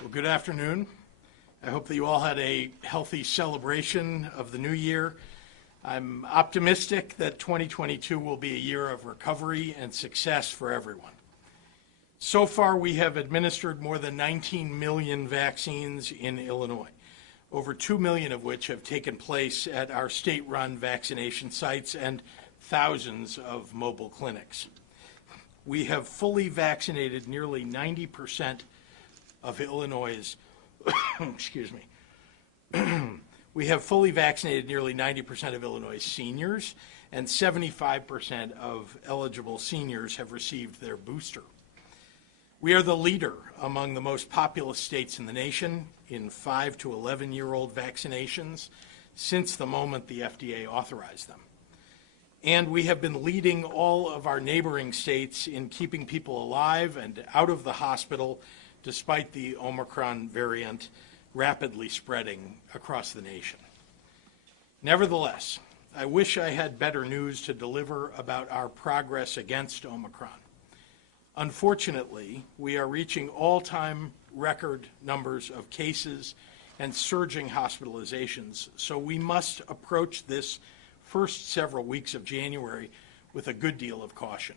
Well, good afternoon. I hope that you all had a healthy celebration of the new year. I'm optimistic that 2022 will be a year of recovery and success for everyone. So far, we have administered more than 19 million vaccines in Illinois, over 2 million of which have taken place at our state-run vaccination sites and thousands of mobile clinics. We have fully vaccinated nearly 90% of Illinois' we have fully vaccinated nearly 90% of Illinois seniors, and 75% of eligible seniors have received their booster. We are the leader among the most populous states in the nation in 5 to 11-year-old vaccinations since the moment the FDA authorized them. And we have been leading all of our neighboring states in keeping people alive and out of the hospital despite the Omicron variant rapidly spreading across the nation. Nevertheless, I wish I had better news to deliver about our progress against Omicron. Unfortunately, we are reaching all-time record numbers of cases and surging hospitalizations, so we must approach this first several weeks of January with a good deal of caution.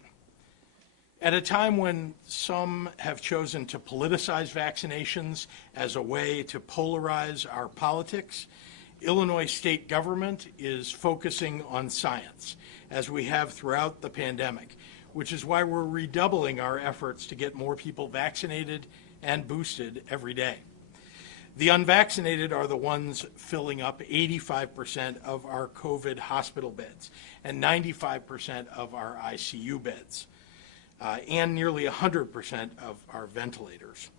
At a time when some have chosen to politicize vaccinations as a way to polarize our politics, Illinois state government is focusing on science, as we have throughout the pandemic, which is why we're redoubling our efforts to get more people vaccinated and boosted every day. The unvaccinated are the ones filling up 85% of our COVID hospital beds and 95% of our ICU beds. And nearly 100% of our ventilators.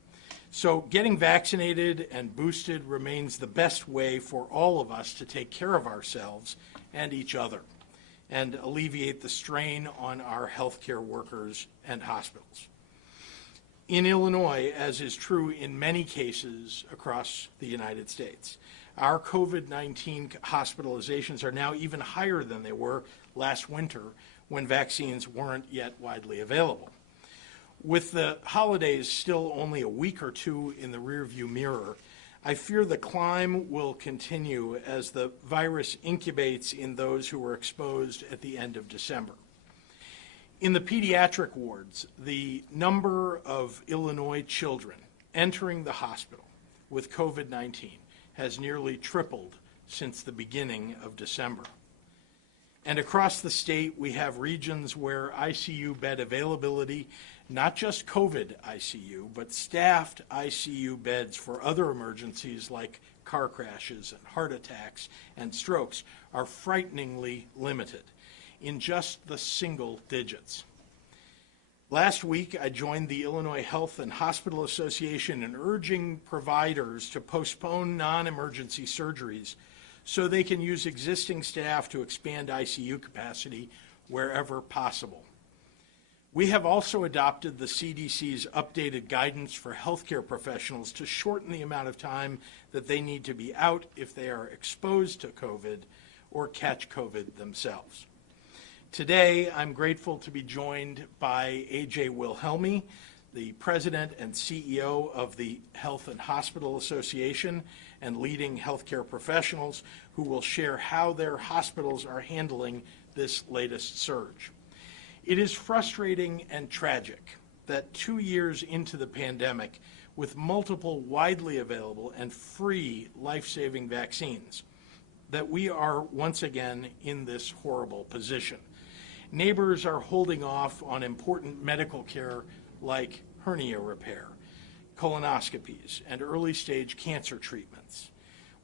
So getting vaccinated and boosted remains the best way for all of us to take care of ourselves and each other and alleviate the strain on our healthcare workers and hospitals. In Illinois, as is true in many cases across the United States, our COVID-19 hospitalizations are now even higher than they were last winter when vaccines weren't yet widely available. With the holidays still only a week or two in the rearview mirror, I fear the climb will continue as the virus incubates in those who were exposed at the end of December. In the pediatric wards, the number of Illinois children entering the hospital with COVID-19 has nearly tripled since the beginning of December. And across the state, we have regions where ICU bed availability, not just COVID ICU, but staffed ICU beds for other emergencies like car crashes and heart attacks and strokes, are frighteningly limited in just the single digits. Last week, I joined the Illinois Health and Hospital Association in urging providers to postpone non-emergency surgeries so they can use existing staff to expand ICU capacity wherever possible. We have also adopted the CDC's updated guidance for healthcare professionals to shorten the amount of time that they need to be out if they are exposed to COVID or catch COVID themselves. Today, I'm grateful to be joined by A.J. Wilhelmi, the President and CEO of the Health and Hospital Association, and leading healthcare professionals who will share how their hospitals are handling this latest surge. It is frustrating and tragic that 2 years into the pandemic, with multiple widely available and free life-saving vaccines, that we are once again in this horrible position. Neighbors are holding off on important medical care like hernia repair, colonoscopies, and early-stage cancer treatments.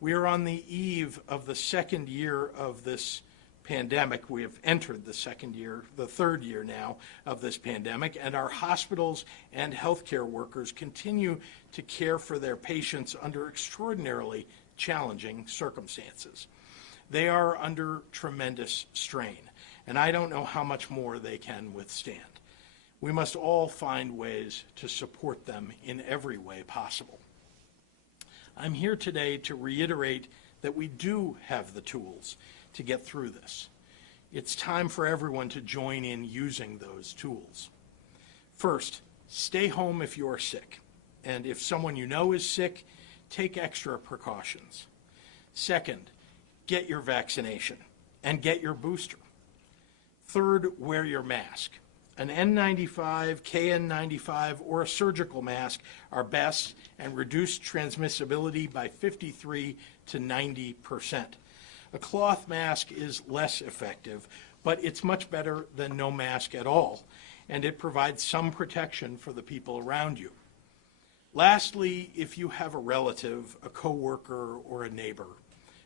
We are on the eve of the second year of this pandemic. We have entered the third year now of this pandemic, and our hospitals and healthcare workers continue to care for their patients under extraordinarily challenging circumstances. They are under tremendous strain, and I don't know how much more they can withstand. We must all find ways to support them in every way possible. I'm here today to reiterate that we do have the tools to get through this. It's time for everyone to join in using those tools. First, stay home if you are sick. And if someone you know is sick, take extra precautions. Second, get your vaccination and get your booster. Third, wear your mask. An N95, KN95, or a surgical mask are best and reduce transmissibility by 53 to 90%. A cloth mask is less effective, but it's much better than no mask at all, and it provides some protection for the people around you. Lastly, if you have a relative, a coworker, or a neighbor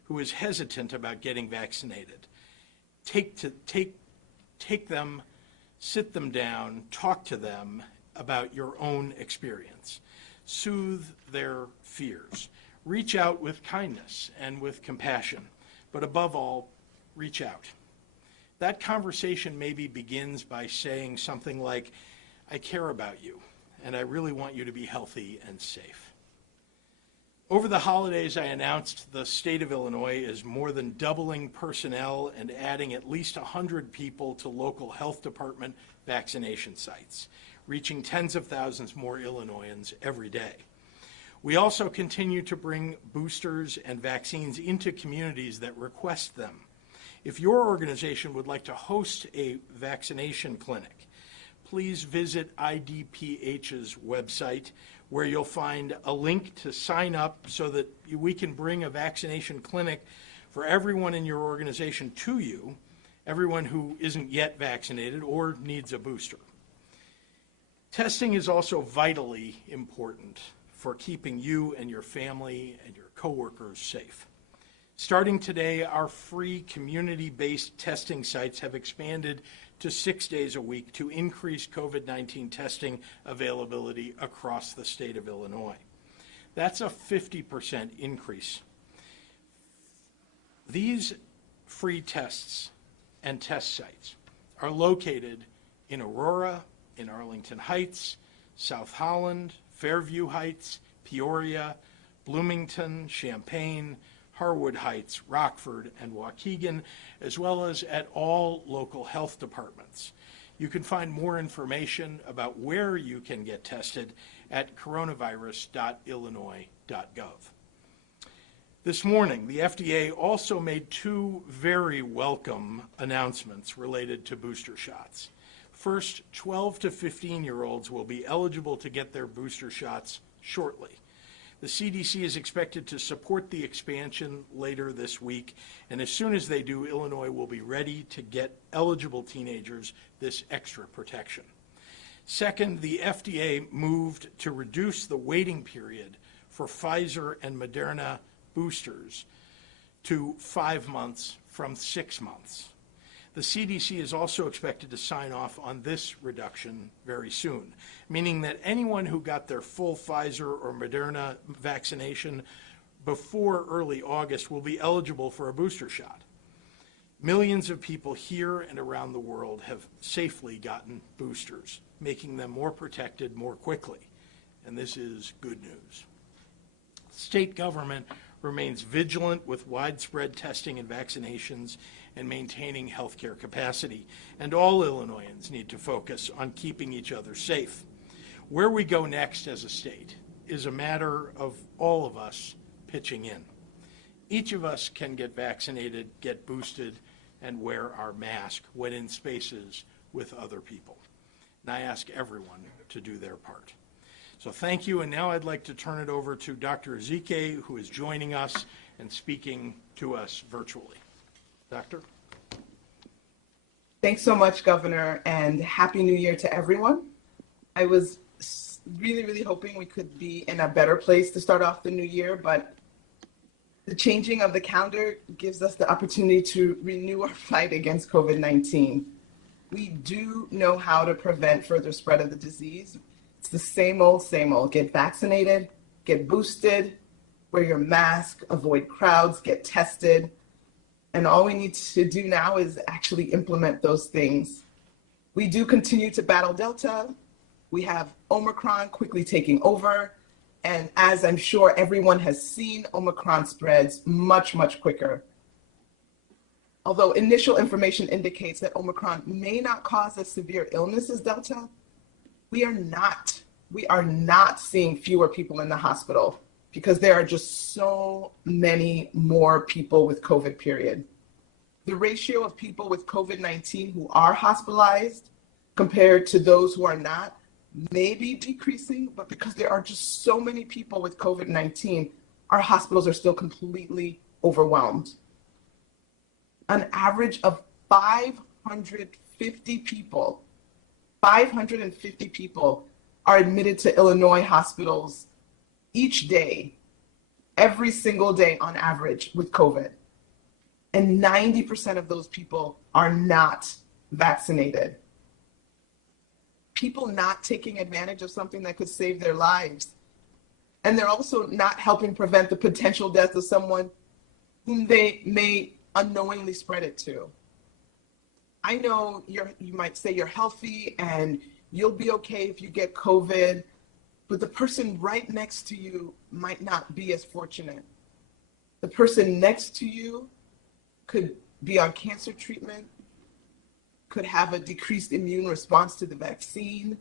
who is hesitant about getting vaccinated, take them, sit them down, talk to them about your own experience. Soothe their fears. Reach out with kindness and with compassion, but above all, reach out. That conversation maybe begins by saying something like, "I care about you, and I really want you to be healthy and safe." Over the holidays, I announced the state of Illinois is more than doubling personnel and adding at least 100 people to local health department vaccination sites, reaching tens of thousands more Illinoisans every day. We also continue to bring boosters and vaccines into communities that request them. If your organization would like to host a vaccination clinic, please visit IDPH's website, where you'll find a link to sign up so that we can bring a vaccination clinic for everyone in your organization to you, everyone who isn't yet vaccinated or needs a booster. Testing is also vitally important for keeping you and your family and your coworkers safe. Starting today, our free community-based testing sites have expanded to 6 days a week to increase COVID-19 testing availability across the state of Illinois. That's a 50% increase. These free tests and test sites are located in Aurora, in Arlington Heights, South Holland, Fairview Heights, Peoria, Bloomington, Champaign, Harwood Heights, Rockford, and Waukegan, as well as at all local health departments. You can find more information about where you can get tested at coronavirus.illinois.gov. This morning, the FDA also made two very welcome announcements related to booster shots. First, 12 to 15-year-olds will be eligible to get their booster shots shortly. The CDC is expected to support the expansion later this week, and as soon as they do, Illinois will be ready to get eligible teenagers this extra protection. Second, the FDA moved to reduce the waiting period for Pfizer and Moderna boosters to 5 months from 6 months. The CDC is also expected to sign off on this reduction very soon, meaning that anyone who got their full Pfizer or Moderna vaccination before early August will be eligible for a booster shot. Millions of people here and around the world have safely gotten boosters, making them more protected more quickly, and this is good news. State government remains vigilant with widespread testing and vaccinations and maintaining healthcare capacity, and all Illinoisans need to focus on keeping each other safe. Where we go next as a state is a matter of all of us pitching in. Each of us can get vaccinated, get boosted, and wear our mask when in spaces with other people. And I ask everyone to do their part. So thank you, and now I'd like to turn it over to Dr. Ezike, who is joining us and speaking to us virtually. Doctor? Thanks so much, Governor, and Happy New Year to everyone. I was really hoping we could be in a better place to start off the new year, but the changing of the calendar gives us the opportunity to renew our fight against COVID-19. We do know how to prevent further spread of the disease. It's the same old, get vaccinated, get boosted, wear your mask, avoid crowds, get tested. And all we need to do now is actually implement those things. We do continue to battle Delta. We have Omicron quickly taking over. And as I'm sure everyone has seen, Omicron spreads much quicker. Although initial information indicates that Omicron may not cause as severe illness as Delta, we are not we are not seeing fewer people in the hospital because there are just so many more people with COVID, period. The ratio of people with COVID-19 who are hospitalized compared to those who are not may be decreasing, but because there are just so many people with COVID-19, our hospitals are still completely overwhelmed. An average of 550 people are admitted to Illinois hospitals each day, every single day on average with COVID. And 90% of those people are not vaccinated. People not taking advantage of something that could save their lives. And they're also not helping prevent the potential death of someone whom they may unknowingly spread it to. I know you might say you're healthy and you'll be okay if you get COVID, but the person right next to you might not be as fortunate. The person next to you could be on cancer treatment, could have a decreased immune response to the vaccine.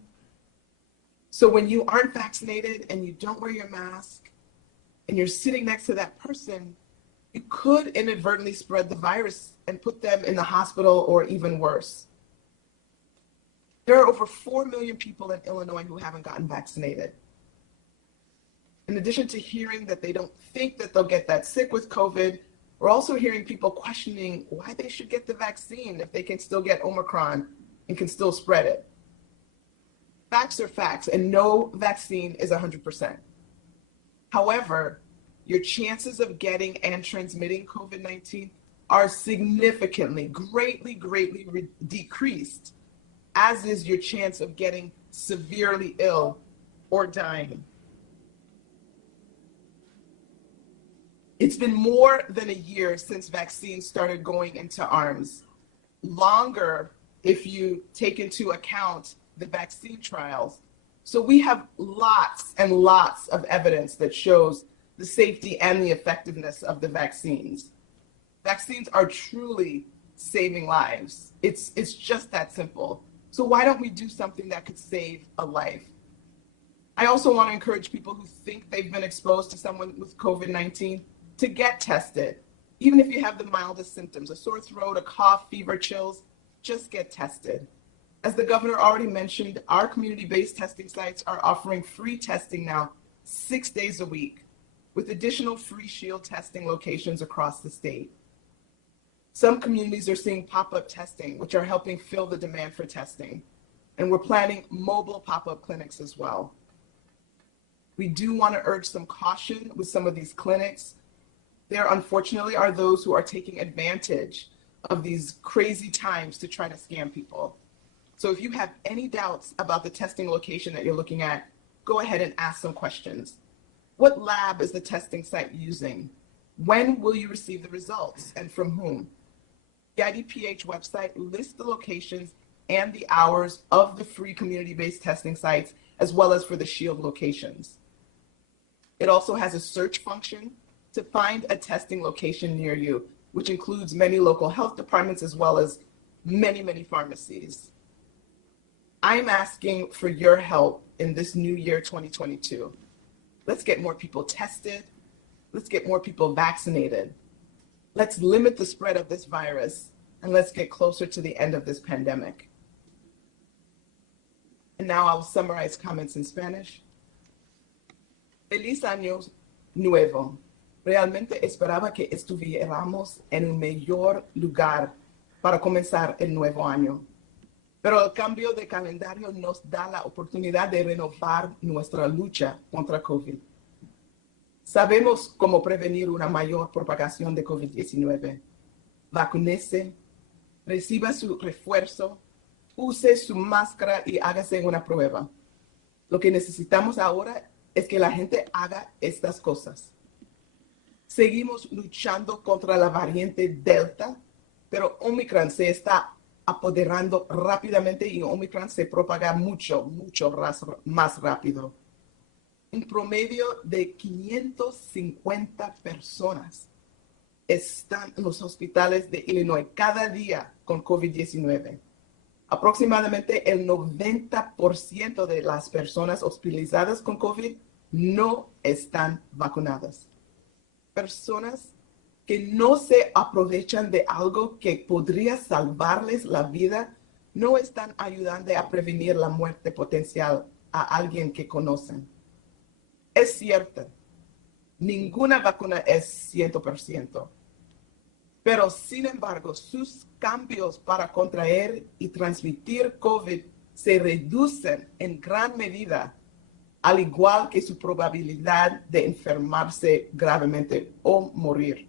So when you aren't vaccinated and you don't wear your mask and you're sitting next to that person, you could inadvertently spread the virus and put them in the hospital or even worse. There are over 4 million people in Illinois who haven't gotten vaccinated. In addition to hearing that they don't think that they'll get that sick with COVID, we're also hearing people questioning why they should get the vaccine if they can still get Omicron and can still spread it. Facts are facts, and no vaccine is 100%. However, your chances of getting and transmitting COVID-19 are significantly, greatly decreased, as is your chance of getting severely ill or dying. It's been more than a year since vaccines started going into arms. Longer if you take into account the vaccine trials. So we have lots and lots of evidence that shows the safety and the effectiveness of the vaccines. Vaccines are truly saving lives. It's just that simple. So why don't we do something that could save a life? I also want to encourage people who think they've been exposed to someone with COVID-19 to get tested. Even if you have the mildest symptoms, a sore throat, a cough, fever, chills, just get tested. As the governor already mentioned, our community-based testing sites are offering free testing now 6 days a week, with additional free Shield testing locations across the state. Some communities are seeing pop-up testing, which are helping fill the demand for testing. And we're planning mobile pop-up clinics as well. We do want to urge some caution with some of these clinics. There, unfortunately, are those who are taking advantage of these crazy times to try to scam people. So if you have any doubts about the testing location that you're looking at, go ahead and ask some questions. What lab is the testing site using? When will you receive the results and from whom? The IDPH website lists the locations and the hours of the free community-based testing sites, as well as for the Shield locations. It also has a search function to find a testing location near you, which includes many local health departments as well as many pharmacies. I'm asking for your help in this new year 2022. Let's get more people tested. Let's get more people vaccinated. Let's limit the spread of this virus, and let's get closer to the end of this pandemic. And now I'll summarize comments in Spanish. Feliz año nuevo. Realmente esperaba que estuviéramos en un mejor lugar para comenzar el nuevo año. Pero el cambio de calendario nos da la oportunidad de renovar nuestra lucha contra COVID. Sabemos cómo prevenir una mayor propagación de COVID-19. Vacúnese, reciba su refuerzo, use su máscara y hágase una prueba. Lo que necesitamos ahora es que la gente haga estas cosas. Seguimos luchando contra la variante Delta, pero Omicron se está apoderando rápidamente y Omicron se propaga mucho más rápido. Un promedio de 550 personas están en los hospitales de Illinois cada día con COVID-19. Aproximadamente el 90% de las personas hospitalizadas con COVID no están vacunadas. Personas que no se aprovechan de algo que podría salvarles la vida no están ayudando a prevenir la muerte potencial a alguien que conocen. Es cierto, ninguna vacuna es 100%, pero sin embargo, sus cambios para contraer y transmitir COVID se reducen en gran medida, al igual que su probabilidad de enfermarse gravemente o morir.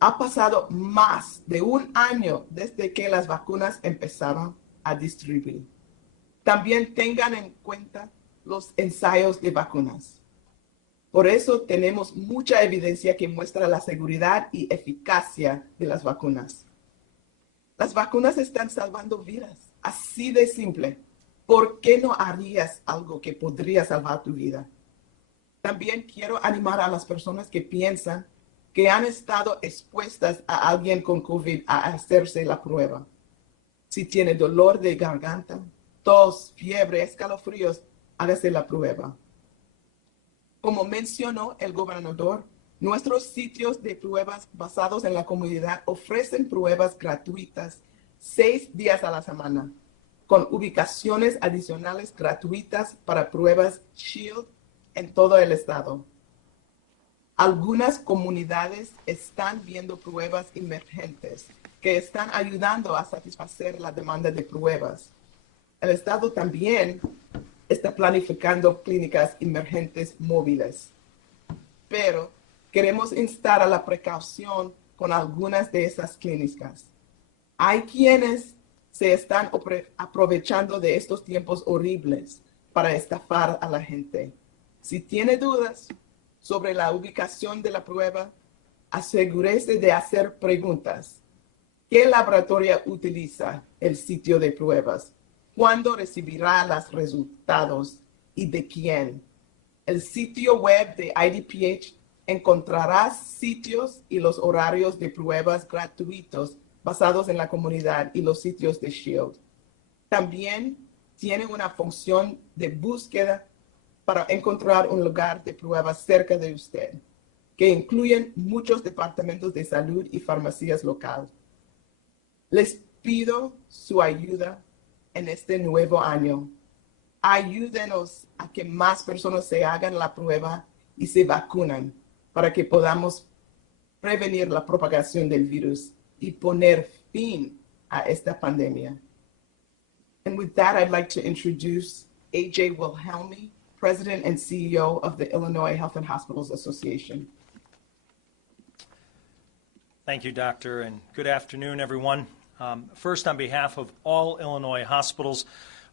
Ha pasado más de un año desde que las vacunas empezaron a distribuir. También tengan en cuenta los ensayos de vacunas. Por eso tenemos mucha evidencia que muestra la seguridad y eficacia de las vacunas. Las vacunas están salvando vidas, así de simple. ¿Por qué no harías algo que podría salvar tu vida? También quiero animar a las personas que piensan que han estado expuestas a alguien con COVID a hacerse la prueba. Si tiene dolor de garganta, tos, fiebre, escalofríos, hágase la prueba. Como mencionó el gobernador, nuestros sitios de pruebas basados en la comunidad ofrecen pruebas gratuitas 6 días a la semana, con ubicaciones adicionales gratuitas para pruebas Shield en todo el estado. Algunas comunidades están viendo pruebas emergentes que están ayudando a satisfacer la demanda de pruebas. El estado también está planificando clínicas emergentes móviles. Pero queremos instar a la precaución con algunas de esas clínicas. Hay quienes se están aprovechando de estos tiempos horribles para estafar a la gente. Si tiene dudas sobre la ubicación de la prueba, asegúrese de hacer preguntas. ¿Qué laboratorio utiliza el sitio de pruebas? ¿Cuándo recibirá los resultados y de quién? El sitio web de IDPH encontrará sitios y los horarios de pruebas gratuitos basados en la comunidad y los sitios de Shield. También tiene una función de búsqueda para encontrar un lugar de pruebas cerca de usted, que incluyen muchos departamentos de salud y farmacias locales. Les pido su ayuda en este nuevo año. Ayúdenos a que más personas se hagan la prueba y se vacunen para que podamos prevenir la propagación del virus y poner fin a esta pandemia. And with that, I'd like to introduce A.J. Wilhelmi, President and CEO of the Illinois Health and Hospitals Association. Thank you, Doctor, and good afternoon, everyone. First, on behalf of all Illinois hospitals,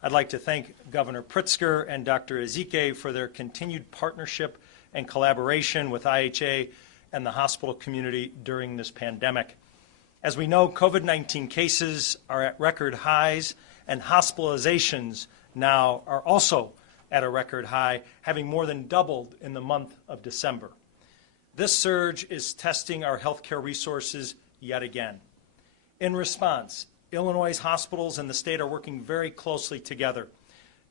I'd like to thank Governor Pritzker and Dr. Ezike for their continued partnership and collaboration with IHA and the hospital community during this pandemic. As we know, COVID-19 cases are at record highs, and hospitalizations now are also at a record high, having more than doubled in the month of December. This surge is testing our healthcare resources yet again. In response, Illinois' hospitals and the state are working very closely together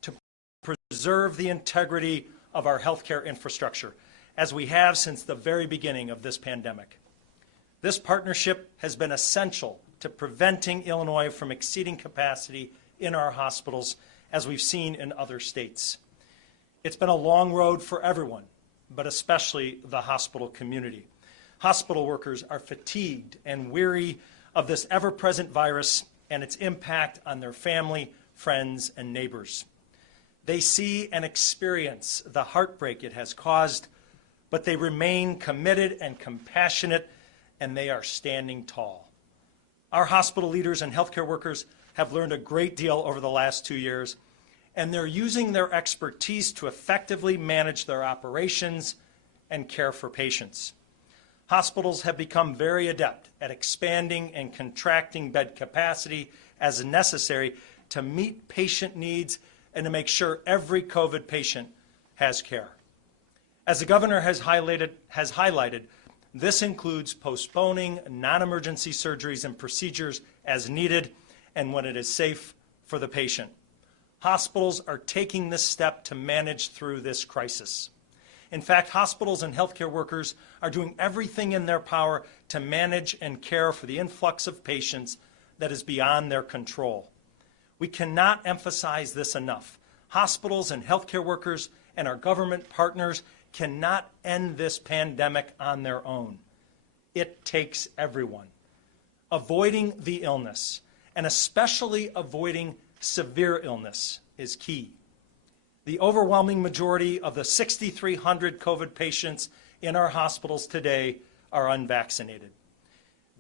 to preserve the integrity of our healthcare infrastructure, as we have since the very beginning of this pandemic. This partnership has been essential to preventing Illinois from exceeding capacity in our hospitals, as we've seen in other states. It's been a long road for everyone, but especially the hospital community. Hospital workers are fatigued and weary of this ever-present virus and its impact on their family, friends, and neighbors. They see and experience the heartbreak it has caused, but they remain committed and compassionate, and they are standing tall. Our hospital leaders and healthcare workers have learned a great deal over the last 2 years, and they're using their expertise to effectively manage their operations and care for patients. Hospitals have become very adept at expanding and contracting bed capacity as necessary to meet patient needs and to make sure every COVID patient has care. As the governor has highlighted, this includes postponing non-emergency surgeries and procedures as needed and when it is safe for the patient. Hospitals are taking this step to manage through this crisis. In fact, hospitals and healthcare workers are doing everything in their power to manage and care for the influx of patients that is beyond their control. We cannot emphasize this enough. Hospitals and healthcare workers and our government partners cannot end this pandemic on their own. It takes everyone. Avoiding the illness, and especially avoiding severe illness, is key. The overwhelming majority of the 6,300 COVID patients in our hospitals today are unvaccinated.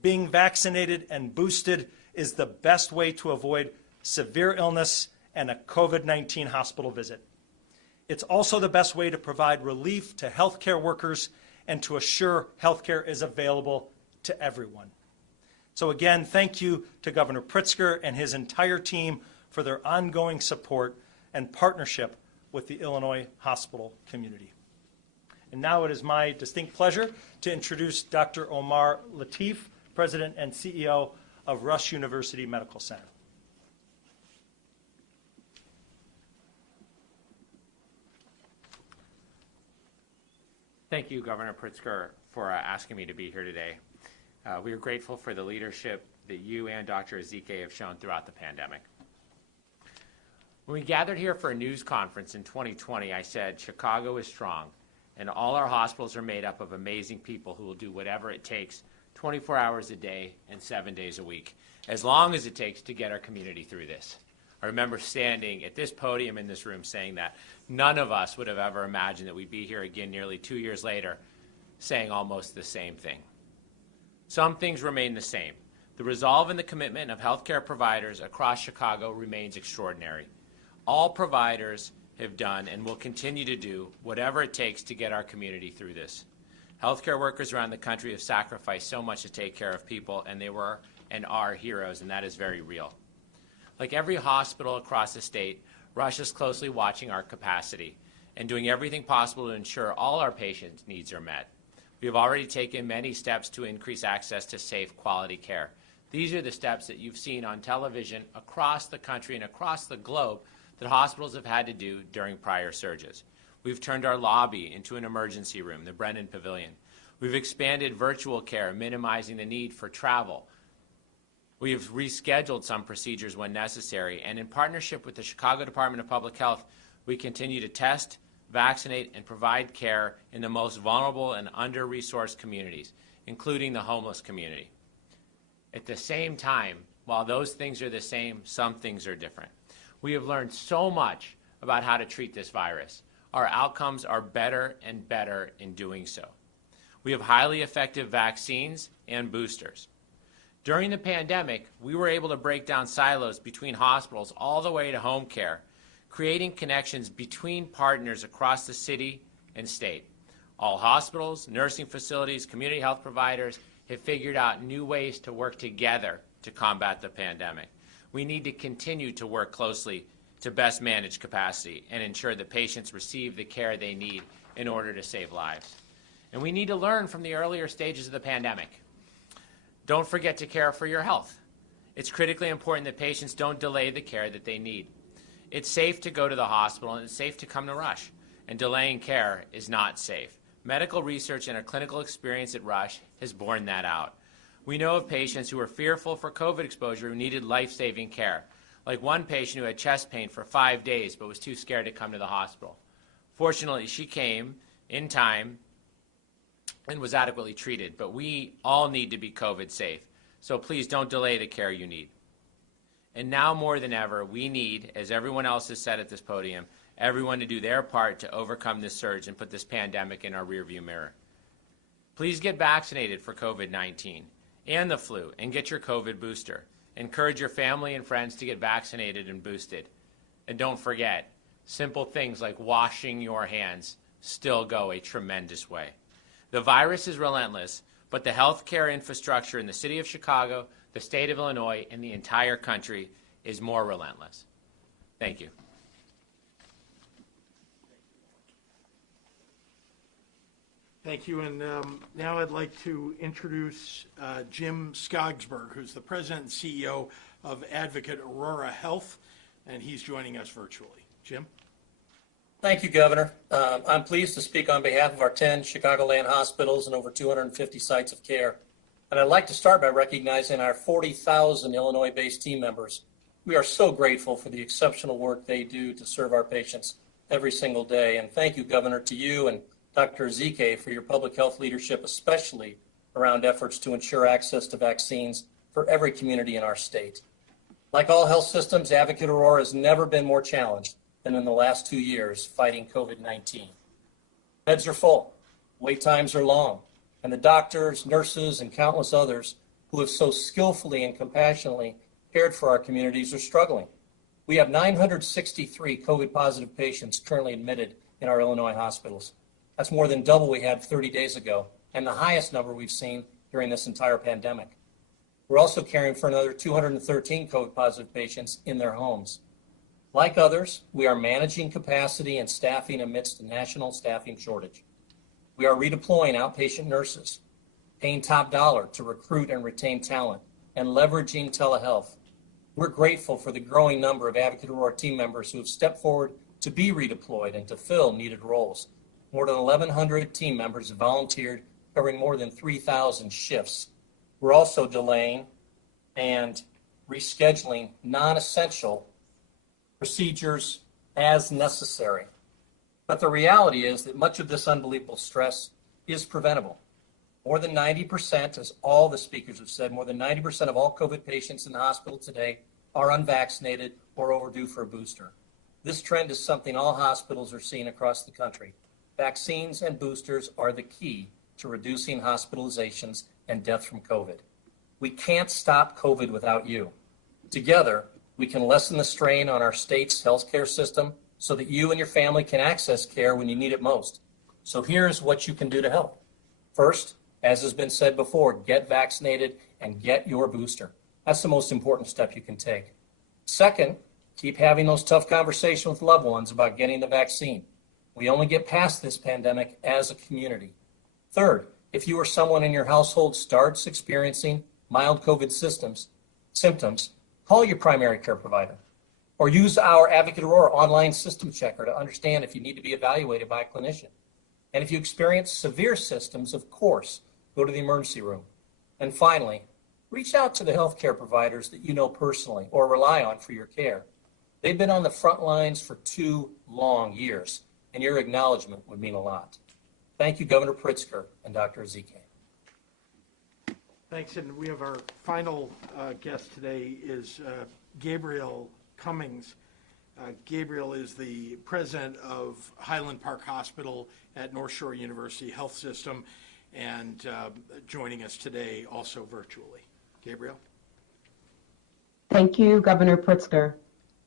Being vaccinated and boosted is the best way to avoid severe illness and a COVID-19 hospital visit. It's also the best way to provide relief to healthcare workers and to assure healthcare is available to everyone. So again, thank you to Governor Pritzker and his entire team for their ongoing support and partnership with the Illinois hospital community. And now it is my distinct pleasure to introduce Dr. Omar Latif, President and CEO of Rush University Medical Center. Thank you, Governor Pritzker, for asking me to be here today. We are grateful for the leadership that you and Dr. Ezike have shown throughout the pandemic. When we gathered here for a news conference in 2020, I said, Chicago is strong, and all our hospitals are made up of amazing people who will do whatever it takes 24 hours a day and 7 days a week, as long as it takes to get our community through this. I remember standing at this podium in this room saying that none of us would have ever imagined that we'd be here again nearly 2 years later saying almost the same thing. Some things remain the same. The resolve and the commitment of healthcare providers across Chicago remains extraordinary. All providers have done and will continue to do whatever it takes to get our community through this. Healthcare workers around the country have sacrificed so much to take care of people, and they were and are heroes, and that is very real. Like every hospital across the state, Rush is closely watching our capacity and doing everything possible to ensure all our patients' needs are met. We have already taken many steps to increase access to safe, quality care. These are the steps that you've seen on television across the country and across the globe that hospitals have had to do during prior surges. We've turned our lobby into an emergency room, the Brennan Pavilion. We've expanded virtual care, minimizing the need for travel. We have rescheduled some procedures when necessary, and in partnership with the Chicago Department of Public Health, we continue to test, vaccinate, and provide care in the most vulnerable and under-resourced communities, including the homeless community. At the same time, while those things are the same, some things are different. We have learned so much about how to treat this virus. Our outcomes are better and better in doing so. We have highly effective vaccines and boosters. During the pandemic, we were able to break down silos between hospitals all the way to home care, creating connections between partners across the city and state. All hospitals, nursing facilities, community health providers have figured out new ways to work together to combat the pandemic. We need to continue to work closely to best manage capacity and ensure that patients receive the care they need in order to save lives. And we need to learn from the earlier stages of the pandemic. Don't forget to care for your health. It's critically important that patients don't delay the care that they need. It's safe to go to the hospital and it's safe to come to Rush, and delaying care is not safe. Medical research and our clinical experience at Rush has borne that out. We know of patients who were fearful for COVID exposure who needed life-saving care, like one patient who had chest pain for 5 days but was too scared to come to the hospital. Fortunately, she came in time and was adequately treated, but we all need to be COVID safe, so please don't delay the care you need. And now more than ever, we need, as everyone else has said at this podium, everyone to do their part to overcome this surge and put this pandemic in our rearview mirror. Please get vaccinated for COVID-19 and the flu, and get your COVID booster. Encourage your family and friends to get vaccinated and boosted. And don't forget, simple things like washing your hands still go a tremendous way. The virus is relentless, but the healthcare infrastructure in the city of Chicago, the state of Illinois, and the entire country is more relentless. Thank you. Thank you, and now I'd like to introduce Jim Skogsberg, who's the President and CEO of Advocate Aurora Health, and he's joining us virtually. Jim? Thank you, Governor. I'm pleased to speak on behalf of our 10 Chicagoland hospitals and over 250 sites of care. And I'd like to start by recognizing our 40,000 Illinois-based team members. We are so grateful for the exceptional work they do to serve our patients every single day. And thank you, Governor, to you and Dr. Ezike for your public health leadership, especially around efforts to ensure access to vaccines for every community in our state. Like all health systems, Advocate Aurora has never been more challenged than in the last 2 years fighting COVID-19. Beds are full, wait times are long, and the doctors, nurses, and countless others who have so skillfully and compassionately cared for our communities are struggling. We have 963 COVID-positive patients currently admitted in our Illinois hospitals. That's more than double we had 30 days ago, and the highest number we've seen during this entire pandemic. We're also caring for another 213 COVID-positive patients in their homes. Like others, we are managing capacity and staffing amidst a national staffing shortage. We are redeploying outpatient nurses, paying top dollar to recruit and retain talent, and leveraging telehealth. We're grateful for the growing number of Advocate Aurora team members who have stepped forward to be redeployed and to fill needed roles. More than 1,100 team members have volunteered, covering more than 3,000 shifts. We're also delaying and rescheduling non-essential procedures as necessary. But the reality is that much of this unbelievable stress is preventable. More than 90%, as all the speakers have said, more than 90% of all COVID patients in the hospital today are unvaccinated or overdue for a booster. This trend is something all hospitals are seeing across the country. Vaccines and boosters are the key to reducing hospitalizations and death from COVID. We can't stop COVID without you. Together, we can lessen the strain on our state's healthcare system so that you and your family can access care when you need it most. So here's what you can do to help. First, as has been said before, get vaccinated and get your booster. That's the most important step you can take. Second, keep having those tough conversations with loved ones about getting the vaccine. We only get past this pandemic as a community. Third, if you or someone in your household starts experiencing mild COVID symptoms, call your primary care provider or use our Advocate Aurora online system checker to understand if you need to be evaluated by a clinician. And if you experience severe symptoms, of course, go to the emergency room. And finally, reach out to the healthcare providers that you know personally or rely on for your care. They've been on the front lines for 2 long years, and your acknowledgement would mean a lot. Thank you, Governor Pritzker and Dr. Ezike. Thanks, and we have our final guest today is Gabriel Cummings. Gabriel is the president of Highland Park Hospital at North Shore University Health System and joining us today also virtually. Gabriel? Thank you, Governor Pritzker.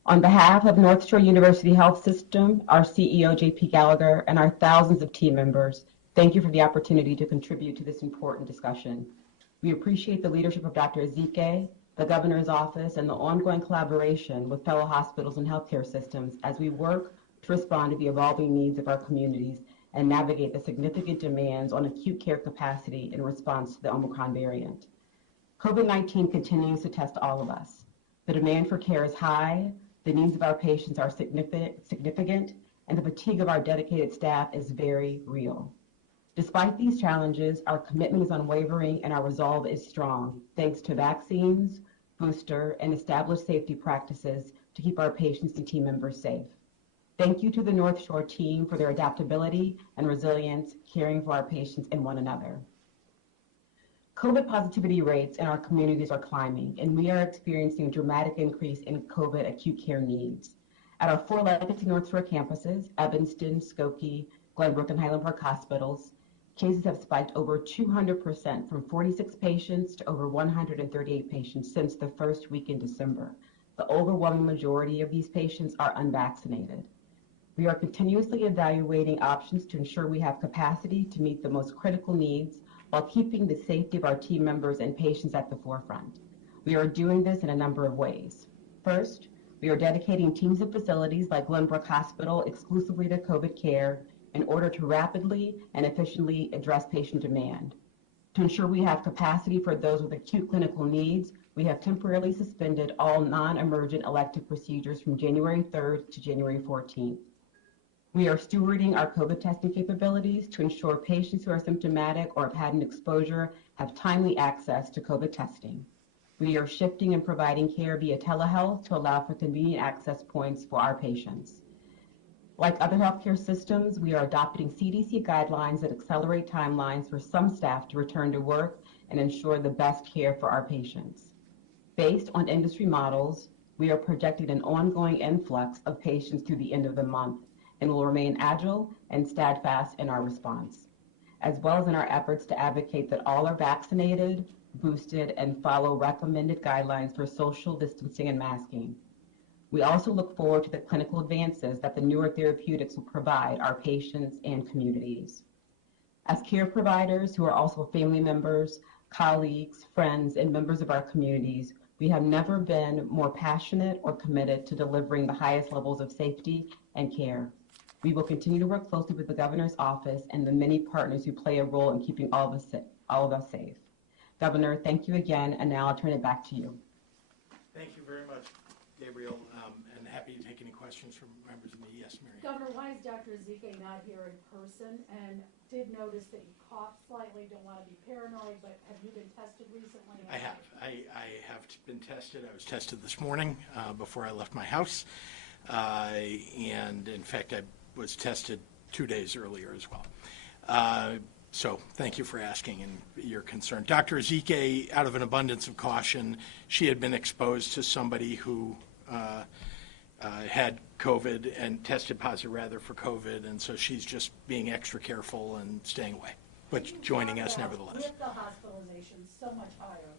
On behalf of North Shore University Health System, our CEO, JP Gallagher, and our thousands of team members, thank you for the opportunity to contribute to this important discussion. We appreciate the leadership of Dr. Ezike, the governor's office, and the ongoing collaboration with fellow hospitals and healthcare systems as we work to respond to the evolving needs of our communities and navigate the significant demands on acute care capacity in response to the Omicron variant. COVID-19 continues to test all of us. The demand for care is high, the needs of our patients are significant, and the fatigue of our dedicated staff is very real. Despite these challenges, our commitment is unwavering and our resolve is strong, thanks to vaccines, booster, and established safety practices to keep our patients and team members safe. Thank you to the North Shore team for their adaptability and resilience, caring for our patients and one another. COVID positivity rates in our communities are climbing, and we are experiencing a dramatic increase in COVID acute care needs. At our 4 legacy North Shore campuses, Evanston, Skokie, Glenbrook, and Highland Park hospitals, cases have spiked over 200% from 46 patients to over 138 patients since the first week in December. The overwhelming majority of these patients are unvaccinated. We are continuously evaluating options to ensure we have capacity to meet the most critical needs while keeping the safety of our team members and patients at the forefront. We are doing this in a number of ways. First, we are dedicating teams of facilities like Glenbrook Hospital exclusively to COVID care in order to rapidly and efficiently address patient demand. To ensure we have capacity for those with acute clinical needs, we have temporarily suspended all non-emergent elective procedures from January 3rd to January 14th. We are stewarding our COVID testing capabilities to ensure patients who are symptomatic or have had an exposure have timely access to COVID testing. We are shifting and providing care via telehealth to allow for convenient access points for our patients. Like other healthcare systems, we are adopting CDC guidelines that accelerate timelines for some staff to return to work and ensure the best care for our patients. Based on industry models, we are projecting an ongoing influx of patients through the end of the month and will remain agile and steadfast in our response, as well as in our efforts to advocate that all are vaccinated, boosted, and follow recommended guidelines for social distancing and masking. We also look forward to the clinical advances that the newer therapeutics will provide our patients and communities. As care providers who are also family members, colleagues, friends, and members of our communities, we have never been more passionate or committed to delivering the highest levels of safety and care. We will continue to work closely with the governor's office and the many partners who play a role in keeping all of us safe. Governor, thank you again, and now I'll turn it back to you. Thank you very much, Gabriel, and happy to take any questions from members of the Yes, Mary. Governor, why is Dr. Ezike not here in person? And did notice that you coughed slightly, don't want to be paranoid, but have you been tested recently? I have. I have been tested. I was tested this morning before I left my house. And in fact, I was tested 2 days earlier as well. So thank you for asking and your concern. Dr. Ezike, out of an abundance of caution, she had been exposed to somebody who had COVID and tested positive rather for COVID, and so she's just being extra careful and staying away, but joining us nevertheless. With the hospitalizations so much higher,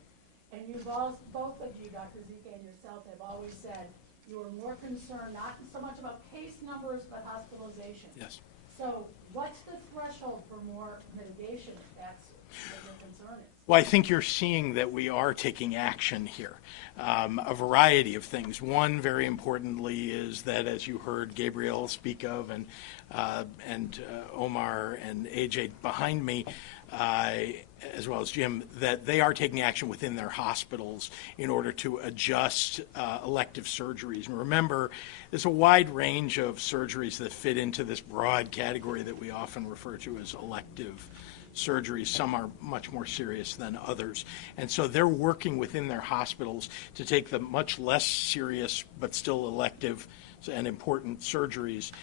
and you've all, both of you, Dr. Ezike and yourself, have always said you are more concerned not so much about case numbers but hospitalization. Yes. So what's the threshold for more mitigation if that's what your concern is? Well, I think you're seeing that we are taking action here. A variety of things. One, very importantly, is that, as you heard Gabriel speak of, and Omar and AJ behind me, as well as Jim, that they are taking action within their hospitals in order to adjust elective surgeries. And remember, there's a wide range of surgeries that fit into this broad category that we often refer to as elective surgeries. Some are much more serious than others. And so they're working within their hospitals to take the much less serious but still elective and important surgeries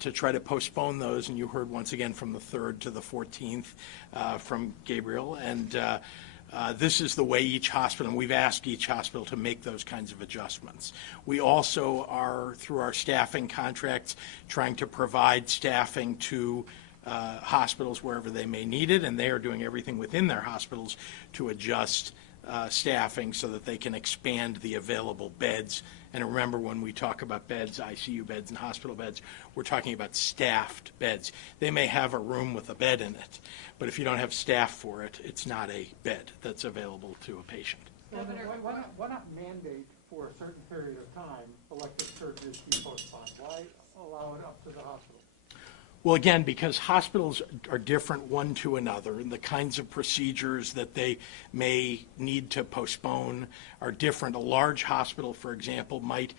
to try to postpone those. And you heard once again from the 3rd to the 14th from Gabriel. And this is the way each hospital, and we've asked each hospital to make those kinds of adjustments. We also are, through our staffing contracts, trying to provide staffing to hospitals wherever they may need it, and they are doing everything within their hospitals to adjust staffing so that they can expand the available beds. And remember, when we talk about beds, ICU beds and hospital beds, we're talking about staffed beds. They may have a room with a bed in it, but if you don't have staff for it, it's not a bed that's available to a patient. Governor, why not mandate for a certain period of time elective surgeries be postponed? Why allow it up to the hospital? Well, again, because hospitals are different one to another, and the kinds of procedures that they may need to postpone are different. A large hospital, for example, might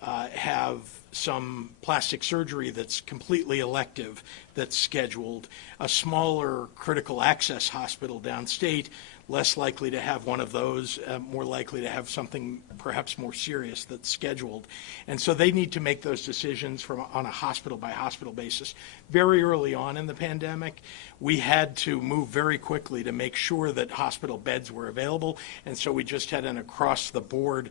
have some plastic surgery that's completely elective that's scheduled. A smaller critical access hospital downstate, less likely to have one of those, more likely to have something perhaps more serious that's scheduled. And so they need to make those decisions on a hospital by hospital basis. Very early on in the pandemic, we had to move very quickly to make sure that hospital beds were available, and so we just had an across the board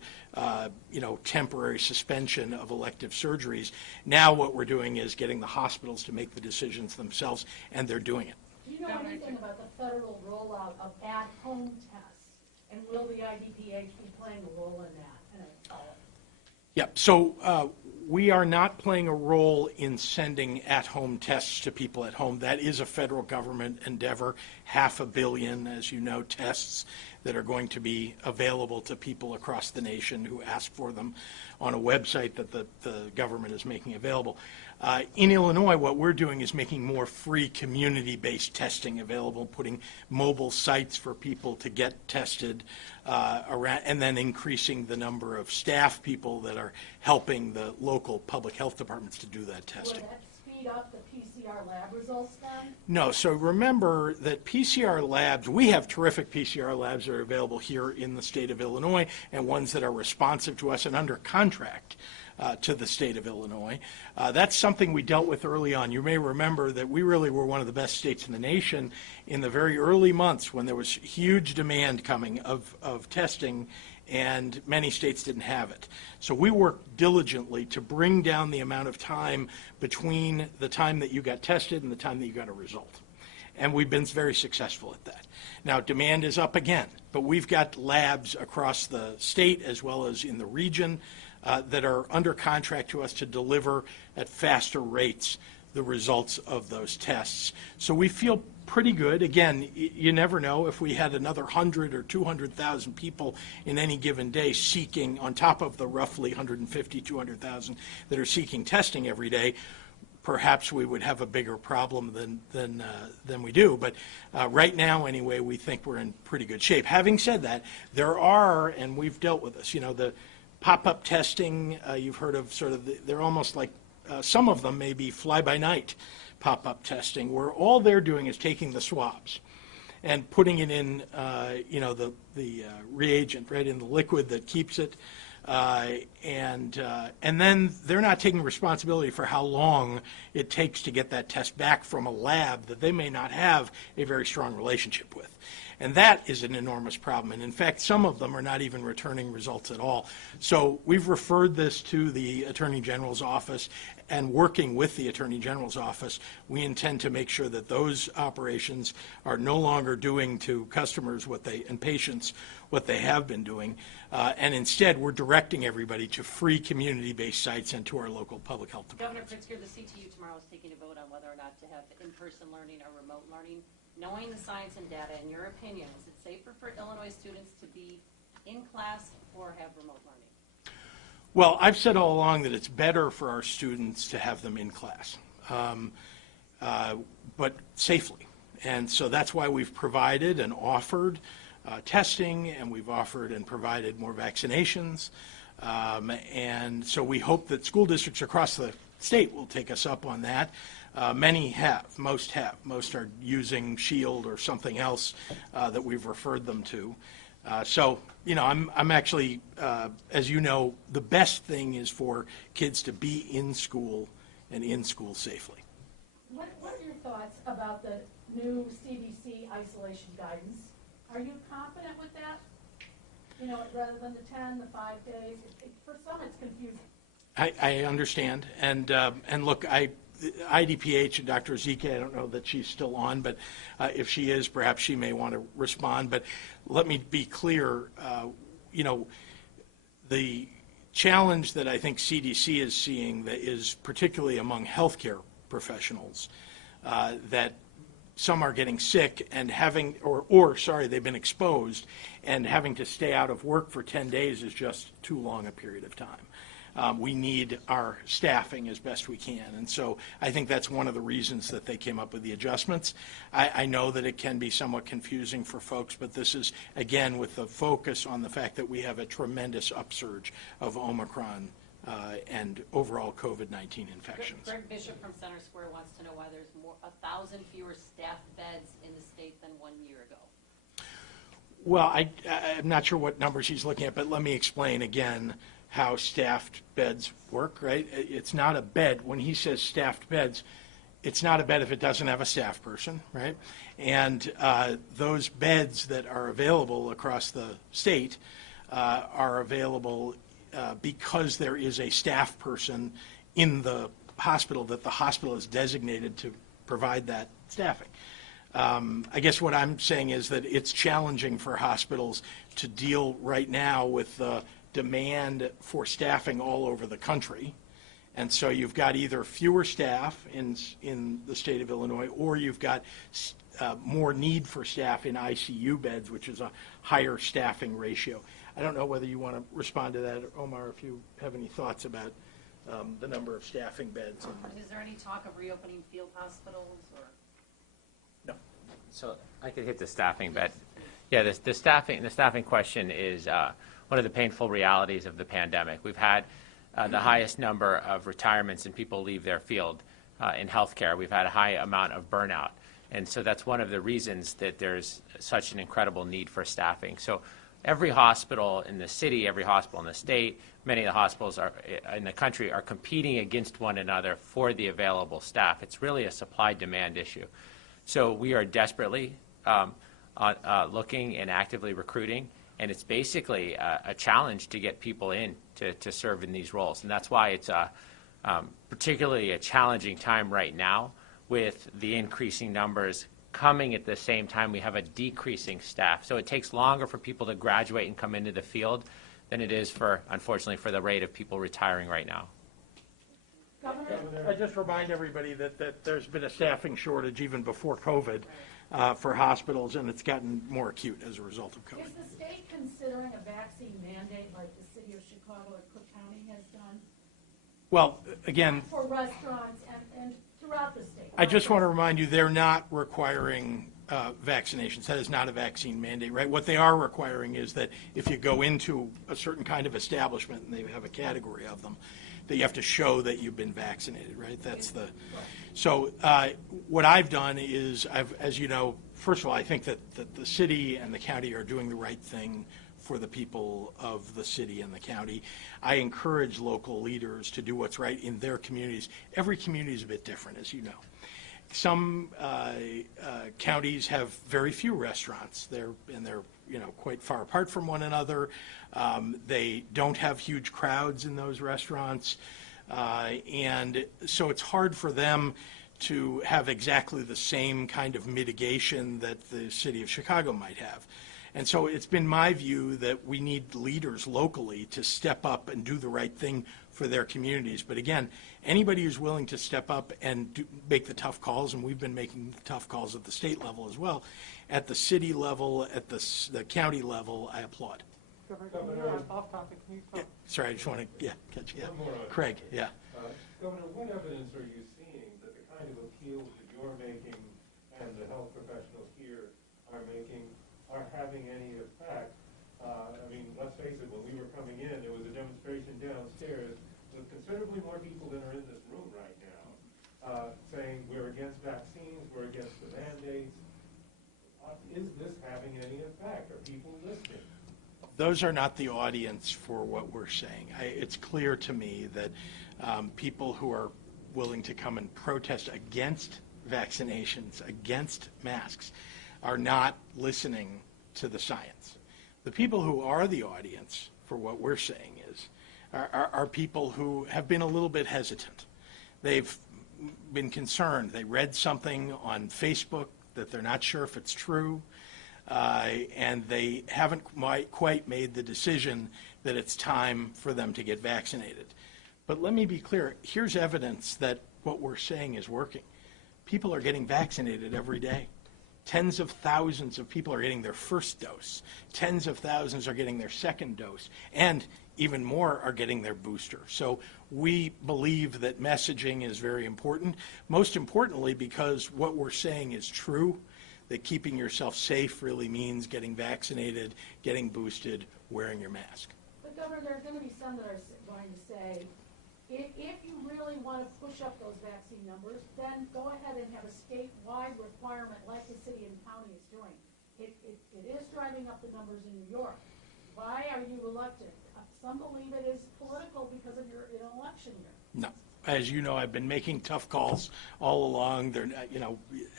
temporary suspension of elective surgeries. Now what we're doing is getting the hospitals to make the decisions themselves, and they're doing it. Do you know anything about the federal rollout of at-home tests? And will the IDPH be playing a role in that? Yep. So we are not playing a role in sending at-home tests to people at home. That is a federal government endeavor. 500 million, as you know, tests that are going to be available to people across the nation who ask for them on a website that the government is making available. In Illinois, what we're doing is making more free community-based testing available, putting mobile sites for people to get tested, around, and then increasing the number of staff people that are helping the local public health departments to do that testing. Will that speed up the PCR lab results then? No, so remember that PCR labs, we have terrific PCR labs that are available here in the state of Illinois and ones that are responsive to us and under contract to the state of Illinois. That's something we dealt with early on. You may remember that we really were one of the best states in the nation in the very early months when there was huge demand coming of testing, and many states didn't have it. So we worked diligently to bring down the amount of time between the time that you got tested and the time that you got a result. And we've been very successful at that. Now, demand is up again, but we've got labs across the state as well as in the region that are under contract to us to deliver at faster rates the results of those tests. So we feel pretty good. Again, you never know if we had another 100 or 200,000 people in any given day seeking, on top of the roughly 150, 200,000 that are seeking testing every day, perhaps we would have a bigger problem than we do. But right now, anyway, we think we're in pretty good shape. Having said that, there are, and we've dealt with this, the pop-up testing, you've heard of sort of, they're almost like, some of them may be fly-by-night pop-up testing, where all they're doing is taking the swabs and putting it in, the reagent, right, in the liquid that keeps it, and then they're not taking responsibility for how long it takes to get that test back from a lab that they may not have a very strong relationship with. And that is an enormous problem. And in fact, some of them are not even returning results at all. So we've referred this to the Attorney General's office, and working with the Attorney General's office, we intend to make sure that those operations are no longer doing to customers and patients what they have been doing. And instead, we're directing everybody to free community-based sites and to our local public health departments. Governor Pritzker, the CTU tomorrow is taking a vote on whether or not to have in-person learning or remote learning. Knowing the science and data, in your opinion, is it safer for Illinois students to be in class or have remote learning? Well, I've said all along that it's better for our students to have them in class, but safely. And so that's why we've provided and offered testing, and we've offered and provided more vaccinations. And so we hope that school districts across the state will take us up on that. Many have, most have. Most are using Shield or something else that we've referred them to. So, I'm actually, as you know, the best thing is for kids to be in school and in school safely. What are your thoughts about the new CDC isolation guidance? Are you confident with that? Rather than the 10, the 5 days, for some it's confusing. I understand, and look, IDPH and Dr. Ezike, I don't know that she's still on, but if she is, perhaps she may want to respond. But let me be clear, the challenge that I think CDC is seeing that is particularly among healthcare professionals, that some are getting sick and having, they've been exposed and having to stay out of work for 10 days is just too long a period of time. We need our staffing as best we can. And so I think that's one of the reasons that they came up with the adjustments. I know that it can be somewhat confusing for folks, but this is, again, with the focus on the fact that we have a tremendous upsurge of Omicron and overall COVID-19 infections. Greg Bishop from Center Square wants to know why there's 1,000 fewer staff beds in the state than 1 year ago. Well, I'm not sure what numbers he's looking at, but let me explain again how staffed beds work, right? It's not a bed. When he says staffed beds, it's not a bed if it doesn't have a staff person, right? And those beds that are available across the state are available because there is a staff person in the hospital that the hospital is designated to provide that staffing. I guess what I'm saying is that it's challenging for hospitals to deal right now with the demand for staffing all over the country. And so you've got either fewer staff in the state of Illinois, or you've got more need for staff in ICU beds, which is a higher staffing ratio. I don't know whether you want to respond to that, Omar, if you have any thoughts about the number of staffing beds. Is there any talk of reopening field hospitals or? No. So I could hit the staffing bed. Yeah, the staffing question is one of the painful realities of the pandemic. We've had the highest number of retirements and people leave their field in healthcare. We've had a high amount of burnout. And so that's one of the reasons that there's such an incredible need for staffing. So every hospital in the city, every hospital in the state, many of the hospitals in the country are competing against one another for the available staff. It's really a supply-demand issue. So we are desperately looking and actively recruiting, and it's basically a challenge to get people in to serve in these roles. And that's why it's particularly a challenging time right now, with the increasing numbers coming at the same time we have a decreasing staff. So it takes longer for people to graduate and come into the field than it is unfortunately, for the rate of people retiring right now. Governor? I just remind everybody that there's been a staffing shortage even before COVID for hospitals, and it's gotten more acute as a result of COVID. Is the state considering a vaccine mandate like the city of Chicago or Cook County has done? Well, again, For restaurants and throughout the state. I just want to remind you, they're not requiring vaccinations. That is not a vaccine mandate, right? What they are requiring is that if you go into a certain kind of establishment, and they have a category of them, that you have to show that you've been vaccinated, right? That's the. So what I've done is, as you know, first of all, I think that the city and the county are doing the right thing for the people of the city and the county. I encourage local leaders to do what's right in their communities. Every community is a bit different, as you know. Some counties have very few restaurants. They're quite far apart from one another. They don't have huge crowds in those restaurants, and so it's hard for them to have exactly the same kind of mitigation that the city of Chicago might have. And so it's been my view that we need leaders locally to step up and do the right thing for their communities. But again, anybody who's willing to step up and make the tough calls, and we've been making the tough calls at the state level as well, at the city level, at the county level, I applaud. Governor, off topic, can you talk? Yeah, sorry, I just want to, catch you. Craig, yeah. Governor, what evidence are you seeing that the kind of appeals that you're making and the health professionals here are making are having any effect? I mean, let's face it, when we were coming in, there was a demonstration downstairs with considerably more people than are in this room right now, saying we're against vaccines, we're against the mandates. Is this having any effect? Are people listening? Those are not the audience for what we're saying. It's clear to me that people who are willing to come and protest against vaccinations, against masks, are not listening to the science. The people who are the audience for what we're saying are people who have been a little bit hesitant. They've been concerned. They read something on Facebook that they're not sure if it's true, and they haven't quite made the decision that it's time for them to get vaccinated. But let me be clear. Here's evidence that what we're saying is working. People are getting vaccinated every day. Tens of thousands of people are getting their first dose. Tens of thousands are getting their second dose. And even more are getting their booster. So we believe that messaging is very important. Most importantly, because what we're saying is true, that keeping yourself safe really means getting vaccinated, getting boosted, wearing your mask. But Governor, there are going to be some that are going to say, if you really want to push up those vaccine numbers, then go ahead and have a statewide requirement like the city and county is doing. It is driving up the numbers in New York. Why are you reluctant? Some believe it is political because of your election year. No. As you know, I've been making tough calls all along. They're,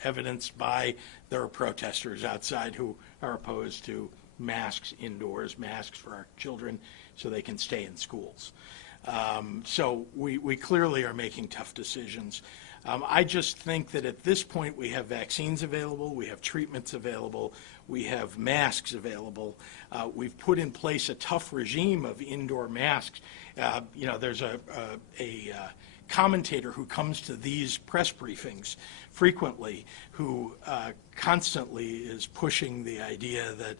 evidenced by there are protesters outside who are opposed to masks indoors, masks for our children so they can stay in schools. So we clearly are making tough decisions. I just think that at this point we have vaccines available, we have treatments available, we have masks available. We've put in place a tough regime of indoor masks. There's a commentator who comes to these press briefings frequently who constantly is pushing the idea that,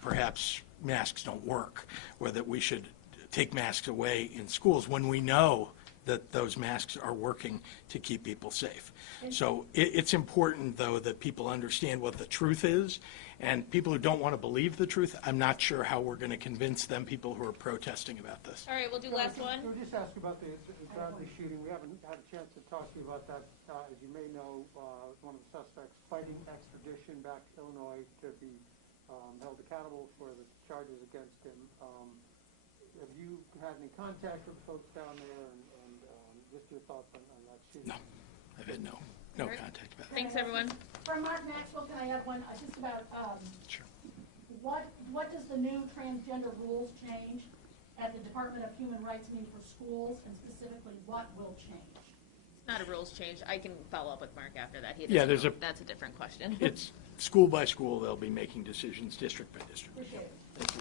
perhaps masks don't work, or that we should take masks away in schools when we know that those masks are working to keep people safe. So it's important, though, that people understand what the truth is. And people who don't want to believe the truth, I'm not sure how we're going to convince them, people who are protesting about this. All right, we'll do last one. Can we just ask about the Bradley shooting? We haven't had a chance to talk to you about that. As you may know, one of the suspects fighting extradition back to Illinois to be held accountable for the charges against him. Have you had any contact with folks down there, and just your thoughts on that shooting? No, I've had no All right. contact about it. Thanks, everyone. From Mark Maxwell, can I have one, just about, Sure. what does the new transgender rules change at the Department of Human Rights mean for schools, and specifically what will change? It's not a rules change. I can follow up with Mark after that. He Yeah, doesn't know. That's a different question. It's school by school, they'll be making decisions, district by district. Appreciate it. Thank you.